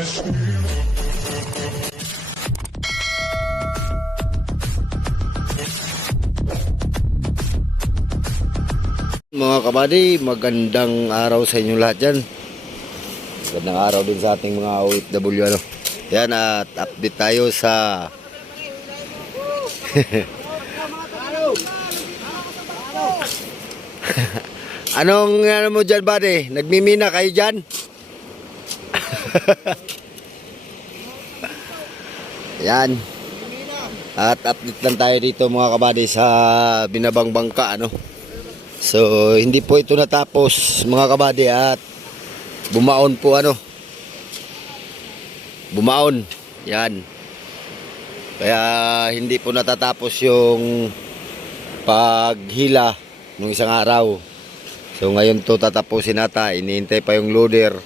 Mga kabady, magandang araw sa inyo lahat dyan. Magandang araw din sa ating mga OFW ano. Yan at update tayo sa Anong ano mo dyan, buddy? Nagmimina kayo dyan? Yan. At update lang tayo dito mga kabady sa Binabang Bangka ano. So hindi po ito natapos mga kabady at bumaon po ano. Bumaon. Yan. Kaya hindi po natatapos yung paghila nung isang araw. So ngayon to tatapusin nata. Iniintay pa yung loader.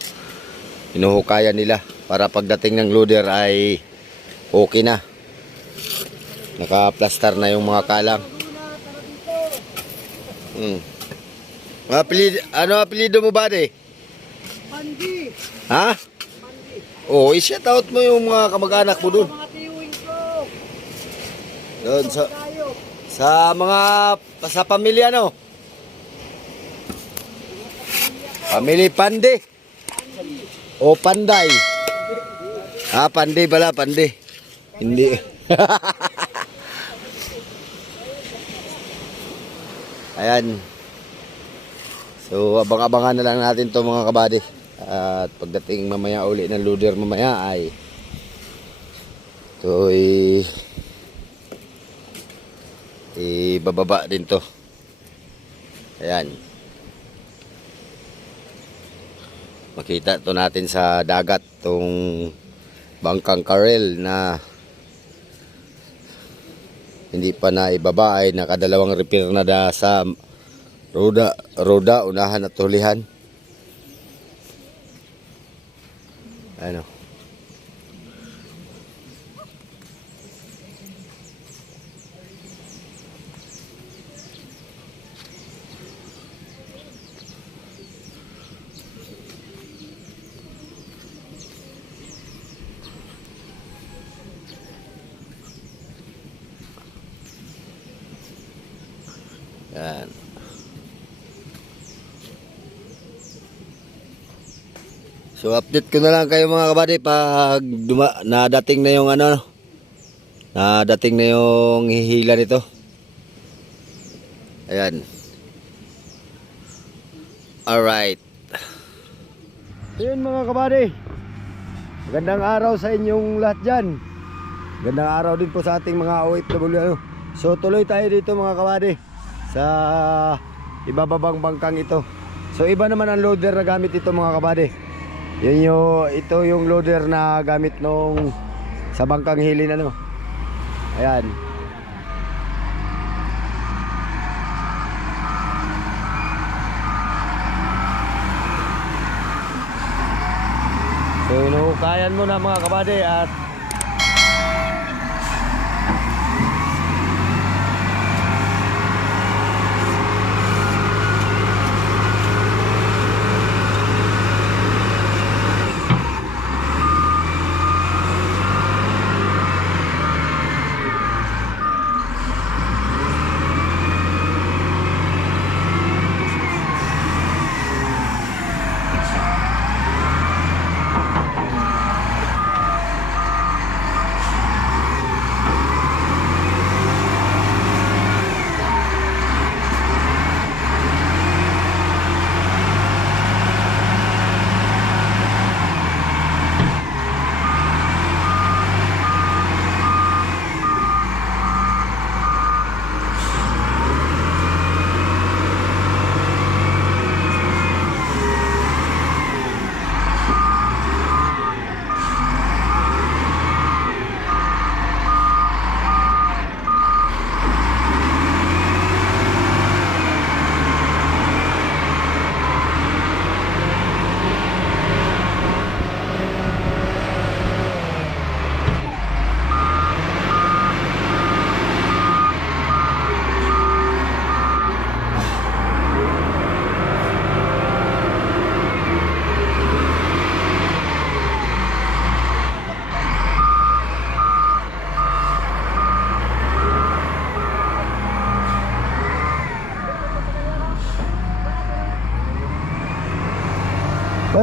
Inuhukayan nila para pagdating ng loader ay okay na. Naka-plaster na yung mga kalang. Ano apelido mo ba de? Pandi. Ha? Pandi. Oh, i-shout out mo yung mga kamag-anak mo dun. Mga tiyuhin ko. Doon sa mga sa pamilya no. Pamilya Pandi. O Panday. Ah, Pandi pala, Pandi. Hindi. Ayan. So, abang-abangan na lang natin to mga kabady. At pagdating mamaya uli ng loader mamaya ay ito ibababa din to. Ayan. Makita to natin sa dagat tong Bangkang Karel na hindi pa na ibaba ay nakadalawang repair na sa roda unahan at tulihan. Ano? Yan. So update ko na lang kayo mga kabady pag nadating na yung ano, nadating na yung hihila nito. Ayan. Alright. Ayun mga kabady. Magandang araw sa inyong lahat dyan. Magandang araw din po sa ating mga OFW. So tuloy tayo dito mga kabady sa ibababang bangkang ito. So iba naman ang loader na gamit ito mga kabady. Ito yung loader na gamit nung sa bangkang hilin ano. Ayan. So inuhukayan mo na mga kabady at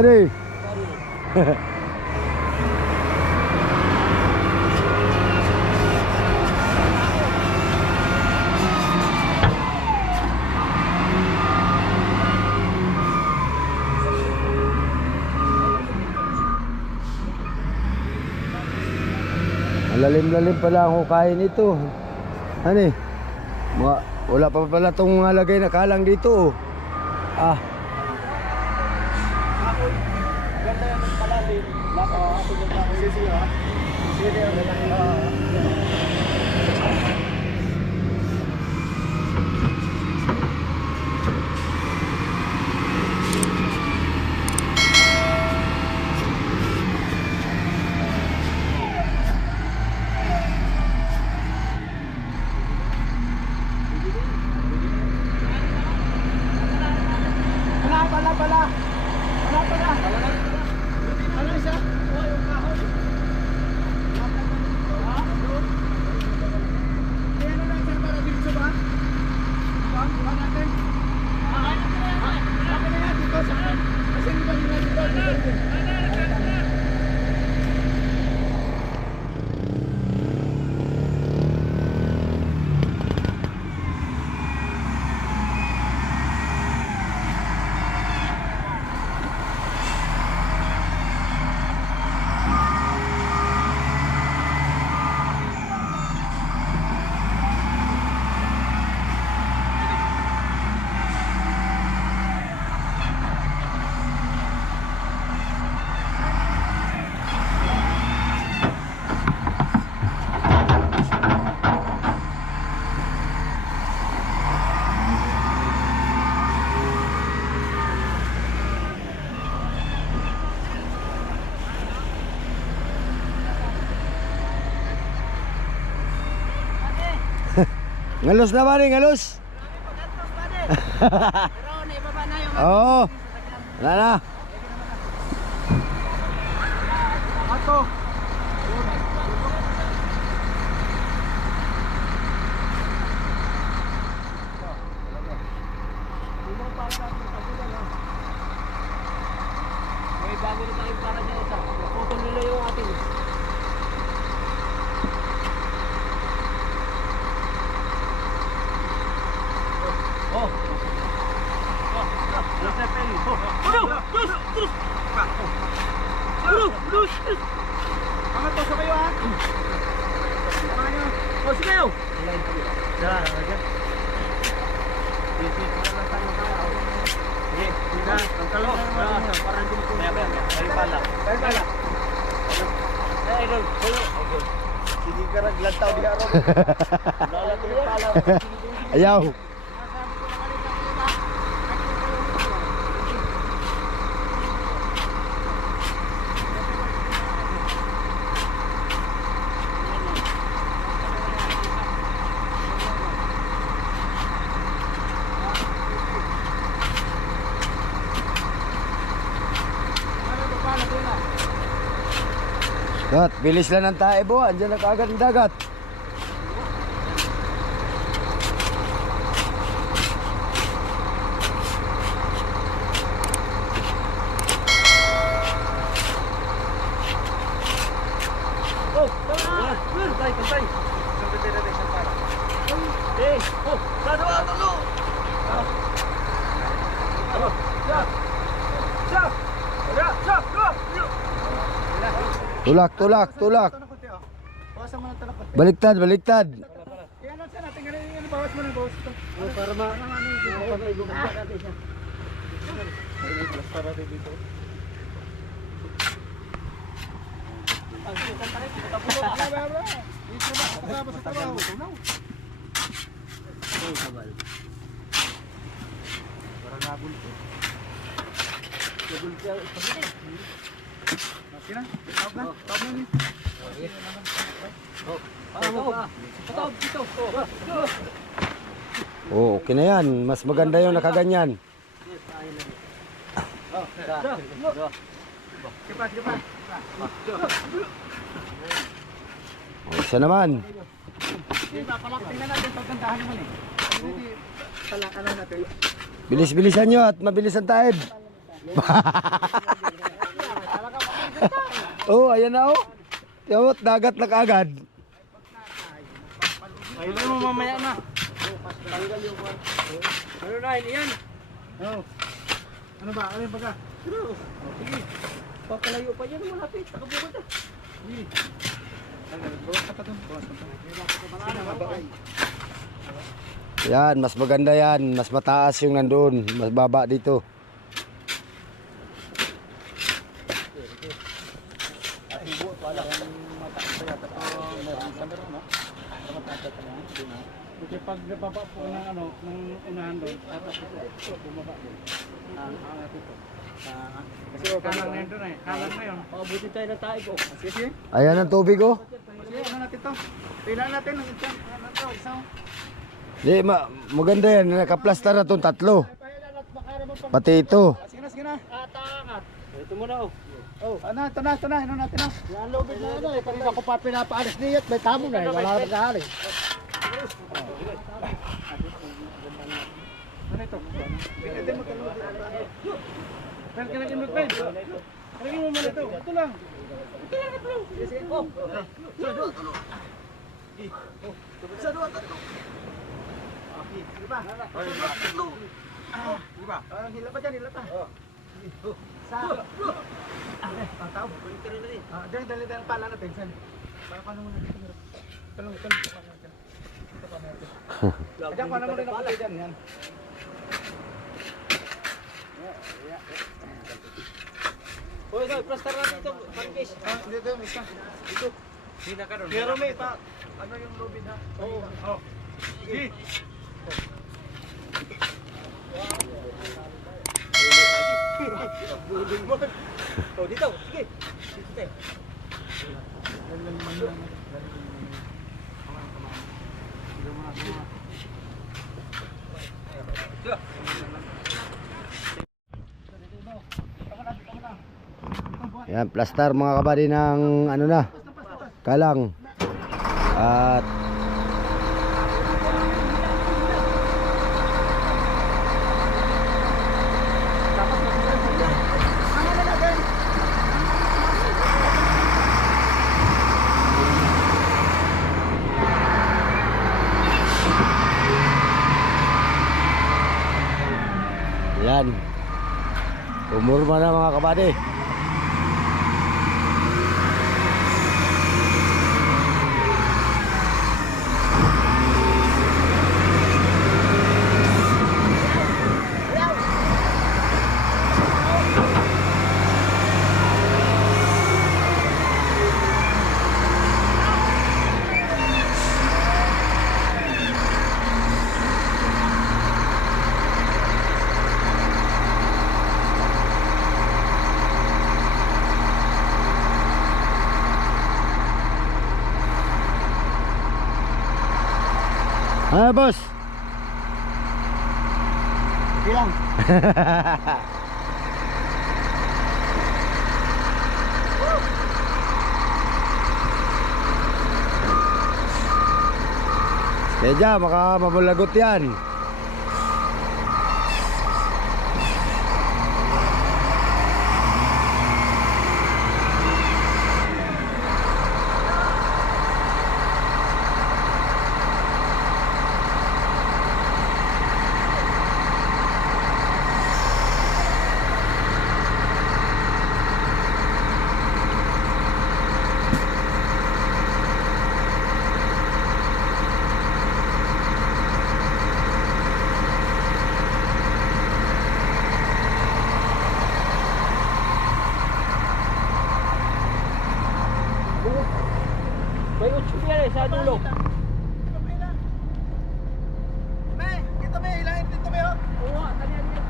Buddy. Lalim-lalim pala ang hukayin nito. Ano eh? Wala pa pala itong lagay na kalang dito. Ah. Ganda yan ng palalim. Ako yung ako sisi ha. Sisi ang Pala. Ano siya? Oh, yung kahon. Kaya na lang siya para dito ba? Bukan natin. Sabi na yan dito sa akin. Kasi hindi ba nila dito? Ngalos na ba rin? Ngalos? Oo. Wala na. Ato. May bago na tayong para dyan isa. Photo nila yung ating. Oh. Angat to sa kayo ha. Oh, sige kayo. Sige, sige. Ang talo. Parang hindi mo. Kaya pala. Eh, idol. Sige ka raglantaw di araw. Lala ko yung pala. Ayaw. Gat, bilis lang ng tae bo, andyan na kaagad ang dagat. Oh, tara! Kantay, kantay! Kantay natin siya para. Eh! Oh! Dalawa! Tulo! Siya! Siya! Siya! Siya! Tulak, tulak, tulak. Bawasan mo ng tanakot. Baliktad, baliktad. Kaya ano siya natin, ganun bawas mo ng bawas ito. Para natin siya. Para natin dito. Oh, okay na yan. Mas maganda yung nakaganyan. Oh, isa naman. Tingnan natin pagkantahan naman eh. Hindi palakan natin. Bilis-bilisan nyo at mabilis ang taib. Oh, ayan na oh. Tiyawat, dagat na kaagad. Ayun mo mamaya na. Tanggal yung kwan. Ano na, yan. Oh. Ano ba? Ano yung baga? Ano? Sige. Papalayo pa yan, malapit. Nakabukod na. Sige. Bawas ka pa doon. Bawas ka pa. Yan, mas maganda yan. Mas mataas yung nandun. Mas baba dito. Kasi pag nababa po ng ano, ng unahan doon, tapos ito, bumaba doon. Ito. Kasi kalang na yun doon eh. Kalang na yun. Pakabuti tayo na tayo po. Sige. Ayan ang tubig oh. Sige, ano natin to? Pila natin ng isang. Ano to? Isang. Di, maganda yan. Nakaplastar na itong tatlo. Pati ito. Sige na, sige na. Atangat. Ito muna oh. Oh, ano, ito na. Ano natin oh. Yan, lobid na ano eh. Kanina ko pa pinapaalis niyat. May tamo na eh. Wala na nakahali. Ano ito? Bigyan mo talong. Pero kalagin mo pen. Kalagin mo muna ito. Ito lang. Ito lang. Sige. Oh. Sa dua tatlo. Okay. Diba? Tatlo. Diba? Hila pa dyan, hila pa. Sa. Pataw. Diyan, dali pala natin. Paano mo natin? Talong. Diyan, paano mo rin ako dyan? Yan. Hoy, plastar na dito, pancase. Dito, isa. Dito. Hina ka doon. Pero may pa, ano yung lobid ha? Oo. Oh. Sige. Oh, dito. Sige. Dito tayo. Yan, plastar mga kabady ng ano na. Kalang. At yan. Umurma na mga kabady. Ah, boss. Bilang. Kaya maka mabulagot yan. May 8 yan eh, sa dulo. Kita may ilahin dito may oh. Oo, kanyan yan.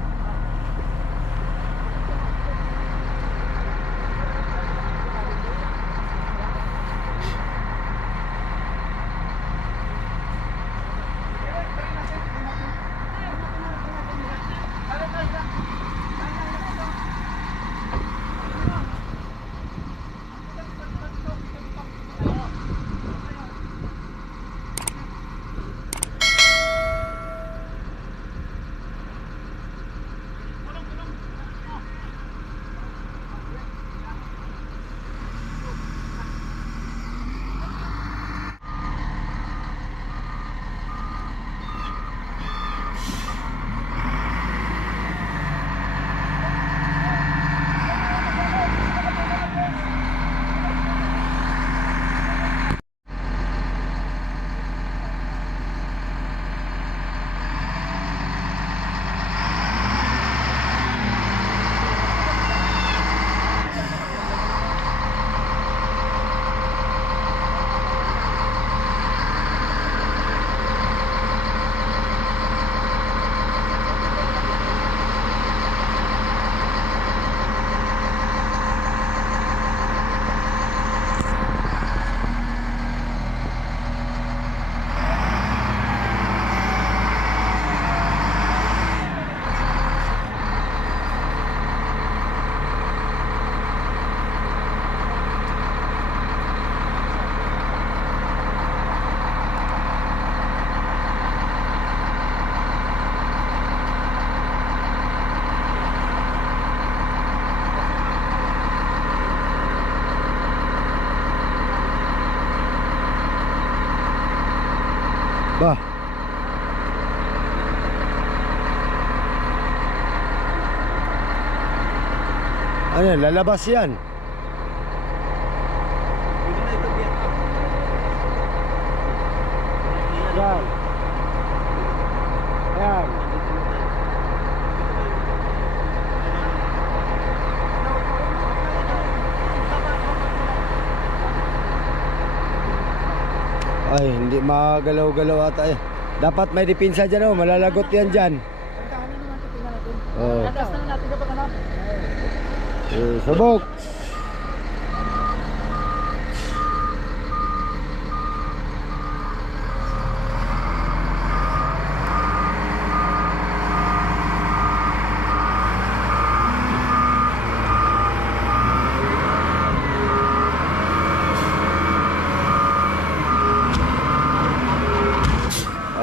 Bah. Ano yan? Lalabas yan. Pwede na ito biyak ka. Yan. Yan. Ay, hindi magalaw-galaw ata eh. Dapat may dipinsa dyan oh, malalagot yan dyan. Pagkahanin naman ito, tingnan natin. Oh. Tatas na natin kapag ano. Subok.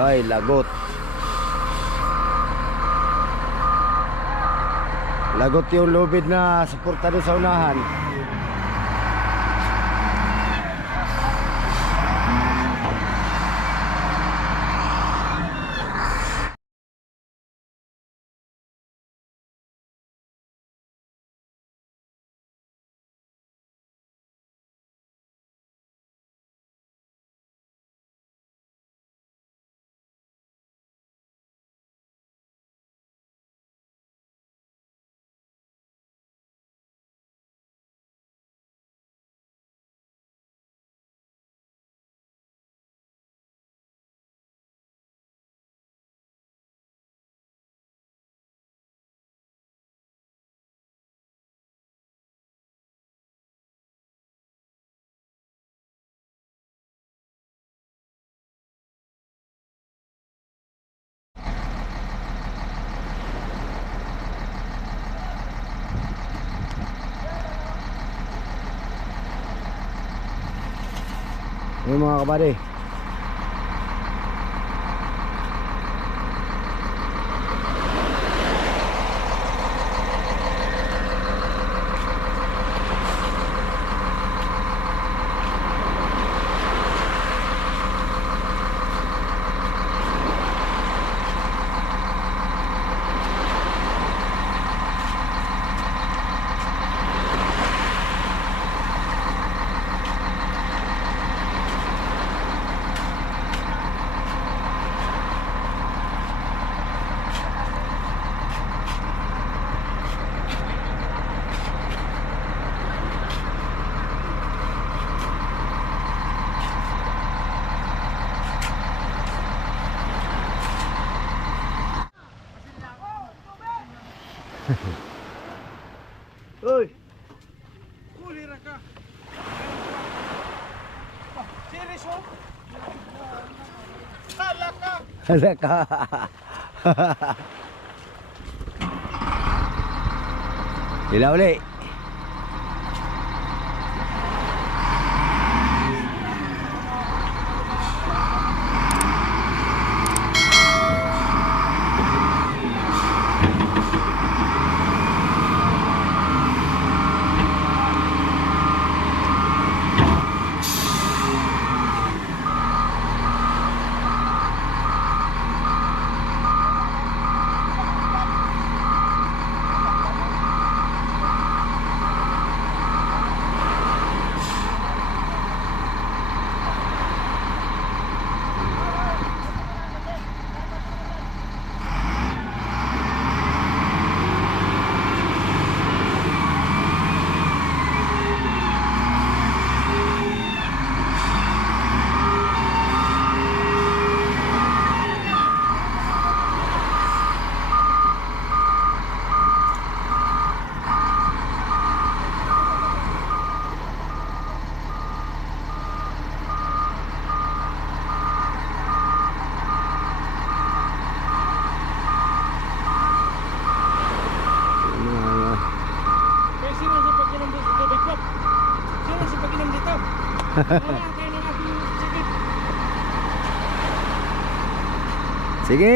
Ay, lagot. Lagot yung lubid na suporta doon sa unahan. Yung mga kabady. Uy! Kulira ka! Serious oh? Hala ka! Hala ka. Hila uli. Kaya sino sa pag-inom dito? Tubig ko? Sino sa pag-inom dito? Wala, kayo ng aking sakit. Sige.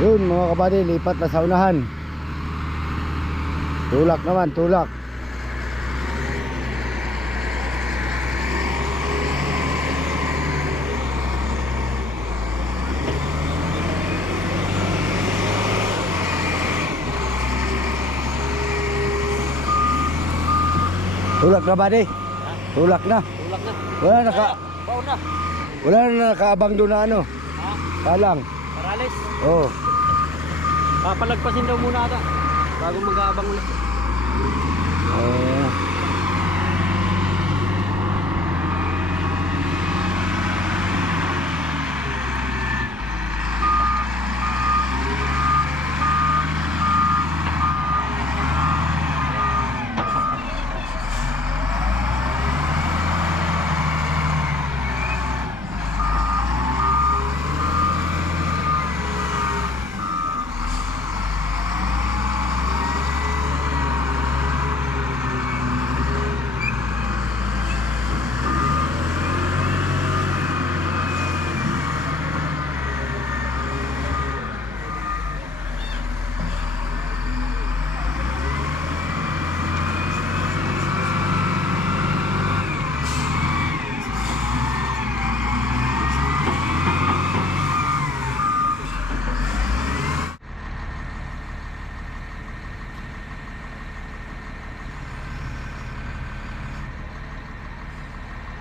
Yun mga kabady, lipat na sa unahan. Tulak naman, tulak. Tulak na buddy? Tulak na. Tulak na. Baon na. Wala na nakaabang doon na ano. Ha? Kalang. Paralis. Oh. Papalagpasin daw muna ata. Bago mag-aabang ulit. Eh.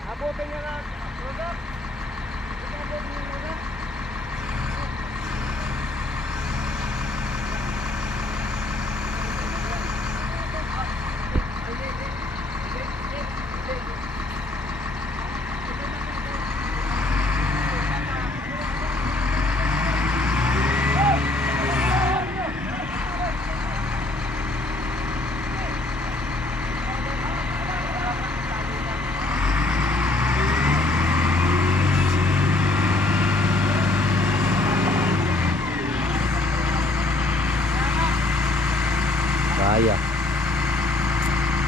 Abutin niya na. Product. Abutin niya na. Kaya.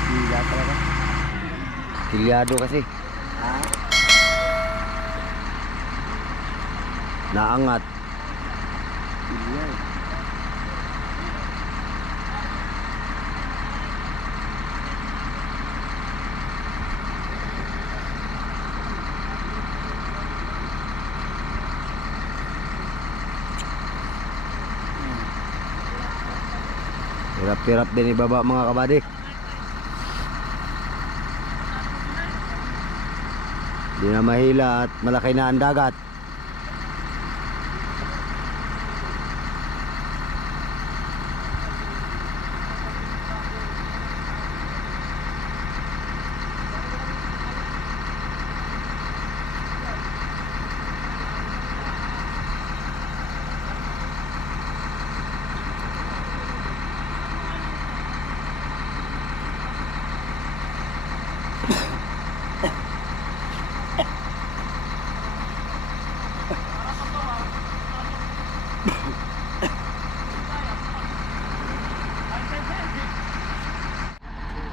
Gila talaga. Kilyado kasi. Ha? Naangat. Gila eh. Hirap-hirap din ibaba mga kabady. Di na mahila at malaki na ang dagat.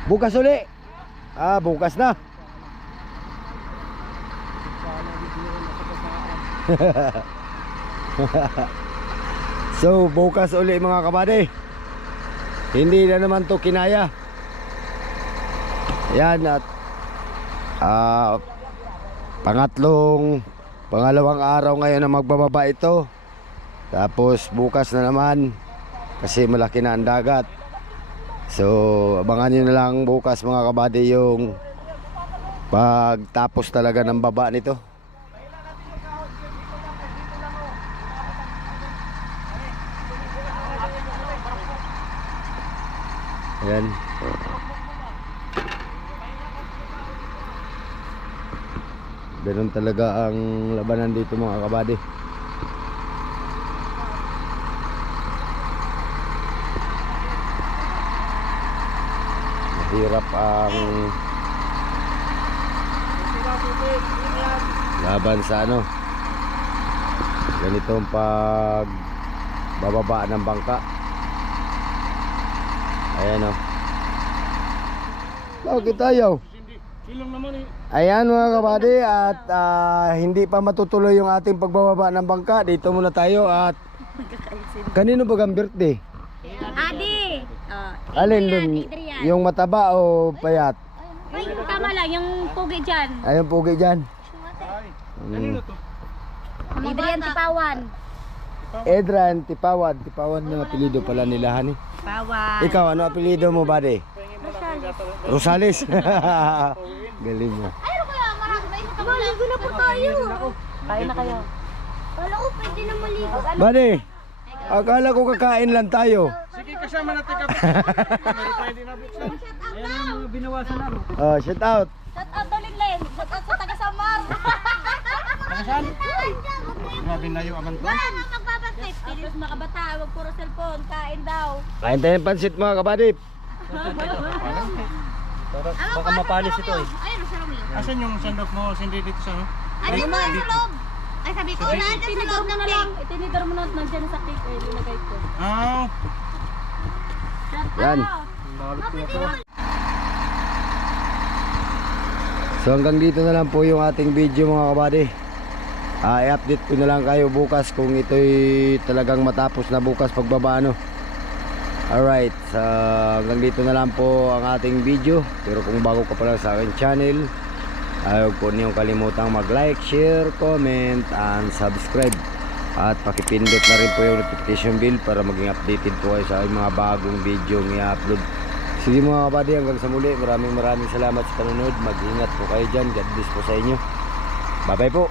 Bukas uli. Bukas na. So bukas uli mga kabady. Hindi na naman to kinaya. Yan at pangalawang araw ngayon na magbababa ito. Tapos bukas na naman kasi malaki na ang dagat. So abangan nyo na lang bukas mga kabady yung pagtapos talaga ng baba nito. Ayan. Ganun talaga ang labanan dito mga kabady. Hirap ang laban sa ano ganitong pag bababa ng bangka. Ayan o. Bakit ayaw? Silong naman eh. Ayan mga kabady at hindi pa matutuloy yung ating pagbababa ng bangka. Dito muna tayo at Kanino ba ang birthday? Adi! Alin dun? Adrian. Yung mataba o payat? Ay, tama lang, yung pugi dyan. Ayun pugi dyan. Kanino to? Adrian Tipawan. Edran Tipawan. Tipawan na apelido pala nila, hani. Tipawan. Ikaw, ano apelido mo, buddy? Rosales. Galing mo. Ayun kaya, marami ba isa maligo na po tayo. Kain na kayo. Wala ko, pwede na maligo. Buddy, akala ko kakain lang tayo. Sige, kasama natin ka. Meron tayo din nabuksan. Ayan yung mga binawasan na. Oh, shout out. Shout out to Linlen. Shout out sa taga-Samar. Saan? Grabe na yung aman to. Wala nang magbabantay. Pilis mga bata, wag puro cellphone. Kain daw. Kain tayo ng pansit mga kabadip. Baka mapalis ito eh. Ayun, sa Romeo. Asan yung sandok mo? Sindi dito sa ano? Ay, mo sa loob. Ay, sabi ko, nandiyan sa loob ng cake. Itinidor mo na nandiyan sa cake. Eh, linagay ko. Ah, Yan. So hanggang dito na lang po yung ating video mga kabady. I-update ko na lang kayo bukas kung ito'y talagang matapos na bukas pagbaba ano. Alright, hanggang dito na lang po ang ating video. Pero kung bago ka pa lang sa aking channel, huwag po niyong kalimutang mag-like, share, comment, and subscribe. At pakipindot na rin po yung notification bell para maging updated po kayo sa aking mga bagong video i-upload. Sige mga kabady, hanggang sa muli. Maraming salamat sa panonood. Mag-ingat po kayo dyan. God bless po sa inyo. Bye bye po.